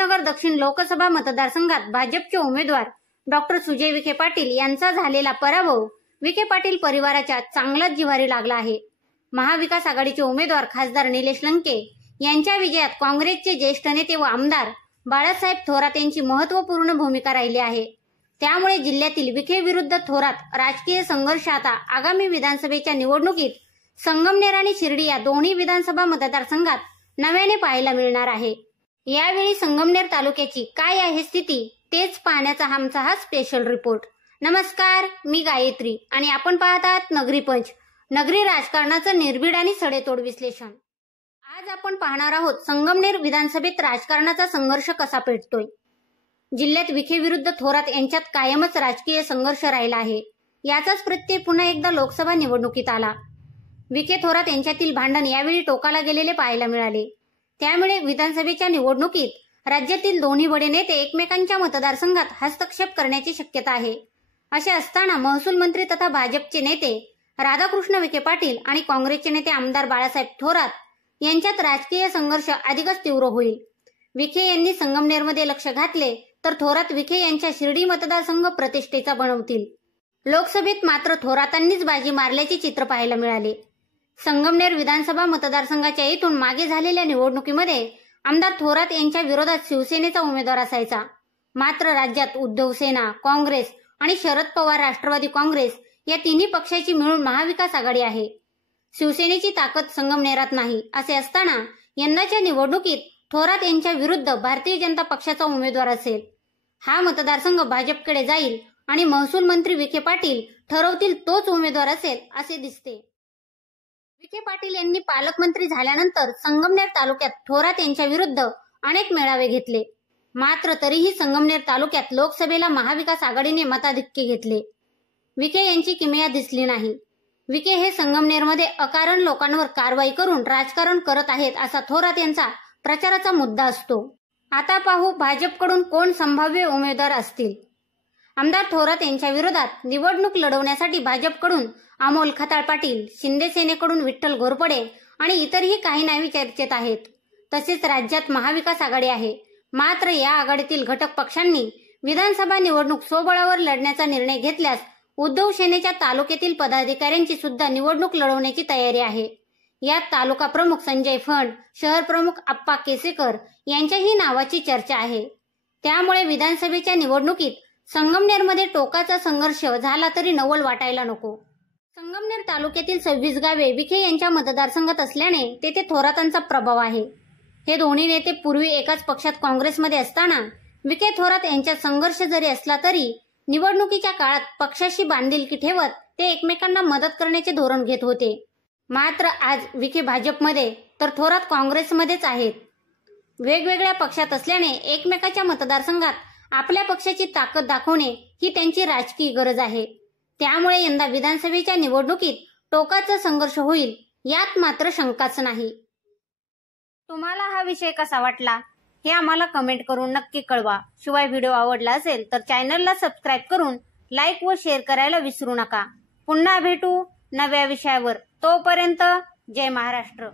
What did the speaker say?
अहमदनगर दक्षिण लोकसभा मतदारसंघात भाजपचे उमेदवार डॉक्टर सुजय विखे पाटील यांचा झालेला पराभव विखे पाटील परिवाराच्या चांगलाच जिव्हारी लागला आहे। महाविकास आघाडीचे उमेदवार खासदार निलेश लंके यांच्या विजयात काँग्रेसचे ज्येष्ठ नेते व आमदार बाळासाहेब थोरात यांची महत्त्वपूर्ण भूमिका राहिली आहे। त्यामुळे जिल्ह्यातील विखे विरुद्ध थोरात राजकीय संघर्ष आता आगामी विधानसभेच्या निवडणुकीत संगमनेर आणि शिर्डी या दोन्ही विधानसभा मतदारसंघात नव्याने पाहायला मिळणार आहे। यावेळी संगमनेर तालुक्याची काय आहे स्थिती तेच पाहण्याचा आमचा हा स्पेशल रिपोर्ट। नमस्कार, मी गायत्री आणि आपण पाहत आहात नगरी पंच, नगरी राजकारणाचं निर्भीड आणि सडेतोड विश्लेषण। आज आपण पाहणार आहोत संगमनेर विधानसभेत राजकारणाचा संघर्ष कसा पेटतोय। जिल्ह्यात विखे विरुद्ध थोरात यांच्यात कायमच राजकीय संघर्ष राहिला आहे। याचाच प्रत्यय पुन्हा एकदा लोकसभा निवडणुकीत आला। विखे थोरात यांच्यातील भांडण यावेळी टोकाला गेलेले पाहायला मिळाले। त्यामुळे विधानसभेच्या निवडणुकीत राज्यातील दोन्ही बडे नेते एकमेकांच्या मतदारसंघात हस्तक्षेप करण्याची शक्यता आहे। असे असताना महसूल मंत्री तथा भाजपचे नेते राधाकृष्ण विखे पाटील आणि काँग्रेसचे नेते आमदार बाळासाहेब थोरात यांच्यात राजकीय संघर्ष अधिकच तीव्र होईल। विखे यांनी संगमनेरमध्ये लक्ष घातले तर थोरात विखे यांच्या शिर्डी मतदारसंघ प्रतिष्ठेचा बनवतील। लोकसभेत मात्र थोरातांनीच बाजी मारल्याचे चित्र पाहायला मिळाले। संगमनेर विधानसभा मतदारसंघाच्या इथून मागे झालेल्या निवडणुकीमध्ये आमदार थोरात यांच्या विरोधात शिवसेनेचा उमेदवार असायचा। मात्र राज्यात उद्धव सेना, काँग्रेस आणि शरद पवार राष्ट्रवादी काँग्रेस या तिन्ही पक्षाची मिळून महाविकास आघाडी आहे। शिवसेनेची ताकद संगमनेरात नाही। असे असताना यंदाच्या निवडणुकीत थोरात यांच्या विरुद्ध भारतीय जनता पक्षाचा उमेदवार असेल। हा मतदारसंघ भाजपकडे जाईल आणि महसूल मंत्री विखे पाटील ठरवतील तोच उमेदवार असेल असे दिसते। विखे पाटील यांनी पालकमंत्री झाल्यानंतर संगमनेर तालुक्यात थोरात यांच्या विरुद्ध अनेक मेळावे घेतले। मात्र तरीही संगमनेर तालुक्यात लोकसभेला महाविकास आघाडीने मताधिक्य घेतले। विखे यांची किमया दिसली नाही। विखे हे संगमनेरमध्ये अकारण लोकांवर कारवाई करून राजकारण करत आहेत असा थोरात यांचा प्रचाराचा मुद्दा असतो। आता पाहू भाजपकडून कोण संभाव्य उमेदवार असतील। आमदार थोरात यांच्या विरोधात निवडणूक लढवण्यासाठी भाजपकडून अमोल खताळ पाटील, शिंदे सेनेकडून विठ्ठल घोरपडे आणि इतरही काही नावे चर्चेत आहेत। तसेच राज्यात महाविकास आघाडी आहे। मात्र या आघाडीतील घटक पक्षांनी विधानसभा निवडणूक स्वबळावर लढण्याचा निर्णय घेतल्यास उद्धव सेनेच्या तालुक्यातील पदाधिकाऱ्यांची सुद्धा निवडणूक लढवण्याची तयारी आहे। यात तालुका प्रमुख संजय फंड, शहर प्रमुख आप्पा केसेकर यांच्याही नावाची चर्चा आहे। त्यामुळे विधानसभेच्या निवडणुकीत संगमनेरमध्ये टोकाचा संघर्ष झाला तरी नवल वाटायला नको। संगमनेर तालुक्यातील 26 गावे विखे यांच्या मतदारसंघात असल्याने तेथे थोरातांचा प्रभाव आहे। हे दोन्ही नेते पूर्वी एकाच पक्षात काँग्रेसमध्ये असताना विखे थोरात यांच्यात संघर्ष जरी असला तरी निवडणुकीच्या काळात पक्षाशी बांधिलकी ठेवत ते एकमेकांना मदत करण्याचे धोरण घेत होते। मात्र आज विखे भाजपमध्ये तर थोरात काँग्रेसमध्येच आहेत। वेगवेगळ्या पक्षात असल्याने एकमेकाच्या मतदारसंघात आपल्या पक्षाची ताकद दाखवणे ही त्यांची राजकीय गरज आहे। त्यामुळे यंदा विधानसभेच्या निवडणुकीत टोकाचा संघर्ष होईल यात मात्र शंकाच नाही। तुम्हाला हा विषय कसा वाटला हे आम्हाला कमेंट करून नक्की कळवा। शिवाय व्हिडिओ आवडला असेल तर चॅनलला सबस्क्राईब करून लाईक व शेअर करायला विसरू नका। पुन्हा भेटू नव्या विषयावर। तोपर्यंत जय महाराष्ट्र।